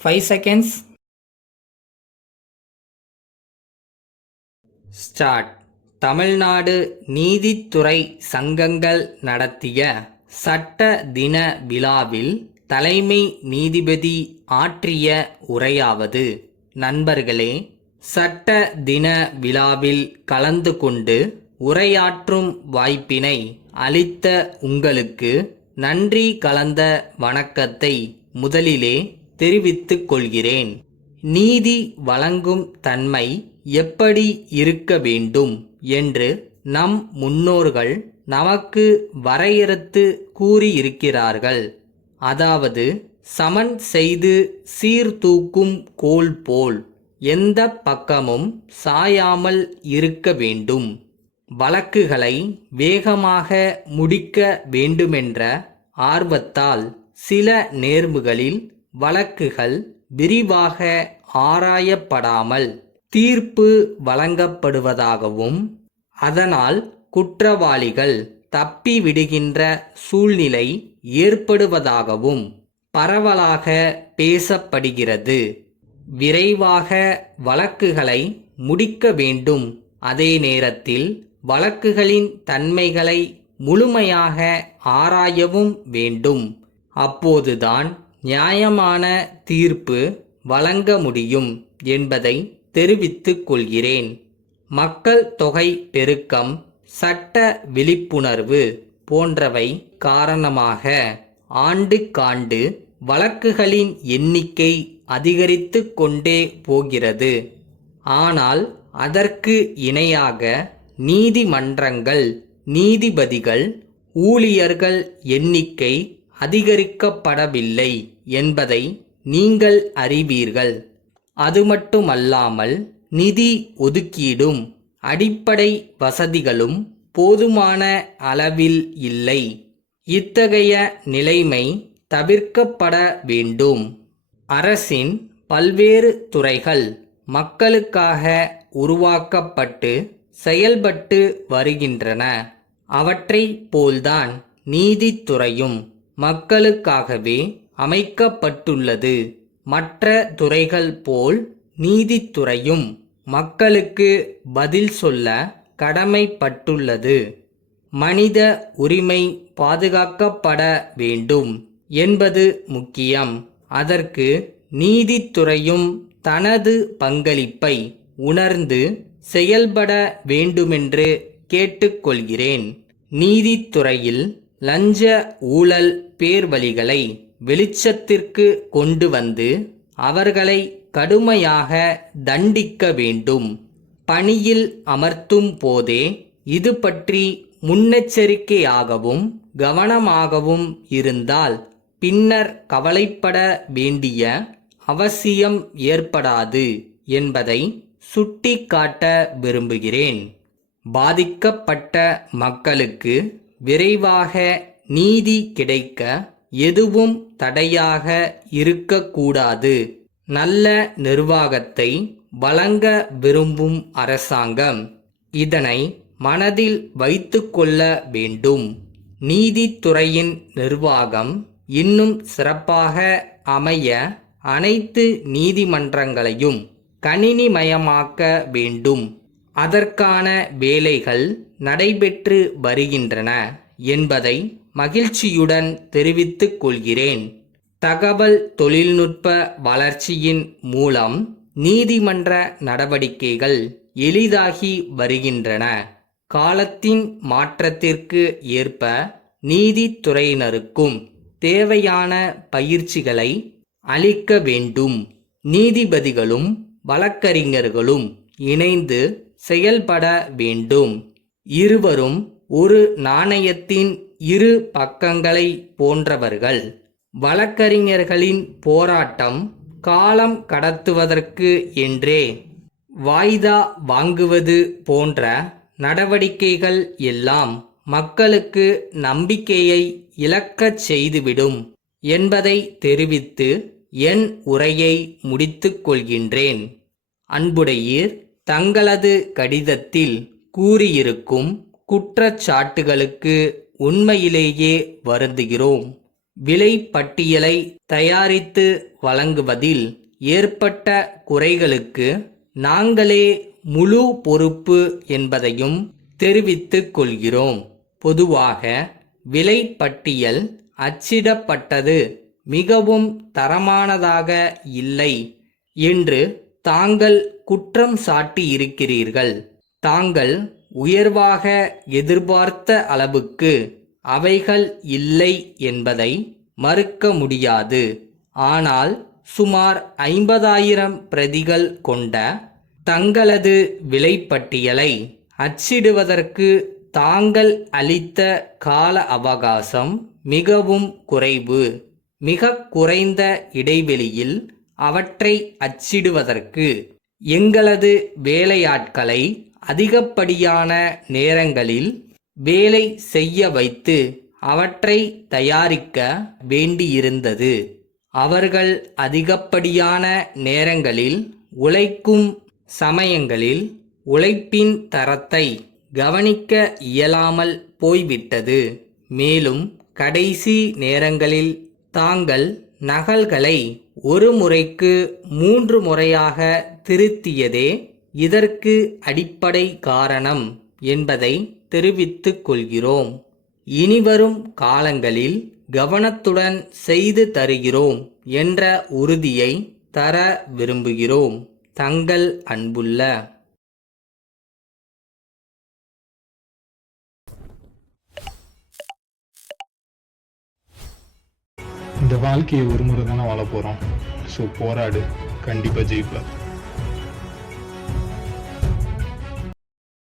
5 seconds. Start. Tamil Nadu நீதித்துறை சங்கங்கள் நடத்திய சட்ட தின விழாவில் தலைமை நீதிபதி ஆற்றிய உரையாவது: நண்பர்களே, சட்ட தின விழாவில் கலந்து கொண்டு உரையாற்றும் வாய்ப்பினை அளித்த உங்களுக்கு நன்றி கலந்த வணக்கத்தை முதலிலே தெரிவித்துக் கொள்கிறேன். நீதி வழங்கும் தன்மை எப்படி இருக்க வேண்டும் என்று நம் முன்னோர்கள் நமக்கு வரையறுத்து கூறியிருக்கிறார்கள். அதாவது, சமன் செய்து சீர்தூக்கும் கோல் போல் எந்த பக்கமும் சாயாமல் இருக்க வேண்டும். வழக்குகளை வேகமாக முடிக்க வேண்டுமென்ற ஆர்வத்தால் சில நேர்வுகளில் வழக்குகள் விரிவாக ஆராயப்படாமல் தீர்ப்பு வழங்கப்படுவதாகவும், அதனால் குற்றவாளிகள் தப்பிவிடுகின்ற சூழ்நிலை ஏற்படுவதாகவும் பரவலாக பேசப்படுகிறது. விரைவாக வழக்குகளை முடிக்க வேண்டும், அதே நேரத்தில் வழக்குகளின் தன்மைகளை முழுமையாக ஆராயவும் வேண்டும். அப்போதுதான் நியாயமான தீர்ப்பு வழங்க முடியும் என்பதை தெரிவித்துக் கொள்கிறேன். மக்கள் தொகை பெருக்கம், சட்ட விழிப்புணர்வு போன்றவை காரணமாக ஆண்டுக்காண்டு வழக்குகளின் எண்ணிக்கை அதிகரித்து கொண்டே போகிறது. ஆனால் அதற்கு இணையாக நீதிமன்றங்கள், நீதிபதிகள், ஊழியர்கள் எண்ணிக்கை அதிகரிக்கப்படவில்லை என்பதை நீங்கள் அறிவீர்கள். அது மட்டுமல்லாமல் நிதி ஒதுக்கீடும் அடிப்படை வசதிகளும் போதுமான அளவில் இல்லை. இத்தகைய நிலைமை தவிர்க்கப்பட வேண்டும். அரசின் பல்வேறு துறைகள் மக்களுக்காக உருவாக்கப்பட்டு செயல்பட்டு வருகின்றன. அவற்றைப் போல்தான் நீதித்துறையும் மக்களுக்காகவே அமைக்கப்பட்டுள்ளது. மற்ற துறைகள் போல் நீதித்துறையும் மக்களுக்கு பதில் சொல்ல கடமைப்பட்டுள்ளது. மனித உரிமை பாதுகாக்கப்பட வேண்டும் என்பது முக்கியம். அதற்கு நீதித்துறையும் தனது பங்களிப்பை உணர்ந்து செயல்பட வேண்டுமென்று கேட்டுக்கொள்கிறேன். நீதித்துறையில் லஞ்ச ஊழல் பேர்வழிகளை வெளிச்சத்திற்கு கொண்டு வந்து அவர்களை கடுமையாக தண்டிக்க வேண்டும். பணியில் அமர்த்தும் போதே இது பற்றி முன்னெச்சரிக்கையாகவும் கவனமாகவும் இருந்தால் பின்னர் கவலைப்பட வேண்டிய அவசியம் ஏற்படாது என்பதை சுட்டிக்காட்ட விரும்புகிறேன். பாதிக்கப்பட்ட மக்களுக்கு விரைவாக நீதி கிடைக்க எதுவும் தடையாக இருக்கக்கூடாது. நல்ல நிர்வாகத்தை வழங்க விரும்பும் அரசாங்கம் இதனை மனதில் வைத்துக்கொள்ள வேண்டும். நீதித்துறையின் நிர்வாகம் இன்னும் சிறப்பாக அமைய அனைத்து நீதிமன்றங்களையும் கணினிமயமாக்க வேண்டும். அதற்கான வேலைகள் நடைபெற்று வருகின்றன என்பதை மகிழ்ச்சியுடன் தெரிவித்துக் கொள்கிறேன். தகவல் தொழில்நுட்ப வளர்ச்சியின் மூலம் நீதிமன்ற நடவடிக்கைகள் எளிதாகி வருகின்றன. காலத்தின் மாற்றத்திற்கு ஏற்ப நீதித்துறையினருக்கும் தேவையான பயிற்சிகளை அளிக்க வேண்டும். நீதிபதிகளும் வழக்கறிஞர்களும் இணைந்து செயல்பட வேண்டும். இருவரும் ஒரு நாணயத்தின் இரு பக்கங்களை போன்றவர்கள். வழக்கறிஞர்களின் போராட்டம் காலம் கடத்துவதற்கு என்றே வாய்தா வாங்குவது போன்ற நடவடிக்கைகள் எல்லாம் மக்களுக்கு நம்பிக்கையை இழக்கச் செய்துவிடும் என்பதை தெரிவித்து என் உரையை முடித்துக் கொள்கின்றேன். அன்புடையீர், தங்களது கடிதத்தில் கூறியிருக்கும் குற்றச்சாட்டுகளுக்கு உண்மையிலேயே வருந்துகிறோம். விலை பட்டியலை தயாரித்து வழங்குவதில் ஏற்பட்ட குறைகளுக்கு நாங்களே முழு பொறுப்பு என்பதையும் தெரிவித்துக் கொள்கிறோம். பொதுவாக விலை பட்டியல் அச்சிடப்பட்டது மிகவும் தரமானதாக இல்லை என்று தாங்கள் குற்றம் சாட்டி இருக்கிறீர்கள். தாங்கள் உயர்வாக எதிர்பார்த்த அளவுக்கு அவைகள் இல்லை என்பதை மறுக்க முடியாது. ஆனால் சுமார் 50,000 பிரதிகள் கொண்ட தங்களது விலைப்பட்டியலை அச்சிடுவதற்கு தாங்கள் அளித்த கால அவகாசம் மிகவும் குறைவு. மிக குறைந்த இடைவெளியில் அவற்றை அச்சிடுவதற்கு எங்களது வேலையாட்களை அதிகப்படியான நேரங்களில் வேலை செய்ய வைத்து அவற்றை தயாரிக்க வேண்டியிருந்தது. அவர்கள் அதிகப்படியான நேரங்களில் உழைக்கும் சமயங்களில் உழைப்பின் தரத்தை கவனிக்க இயலாமல் போய்விட்டது. மேலும் கடைசி நேரங்களில் தாங்கள் நகல்களை ஒரு முறைக்கு 3 முறையாக திருத்தியதே இதற்கு அடிப்படை காரணம் என்பதை தெரிவித்துக் கொள்கிறோம். இனிவரும் காலங்களில் கவனத்துடன் செய்து தருகிறோம் என்ற உறுதியை தர விரும்புகிறோம். தங்கள் அன்புள்ள இந்த வாழ்க்கையை ஒரு முறை தானே வாழ போகிறோம். ஸோ போராடு, கண்டிப்பாக ஜெயிப்ப.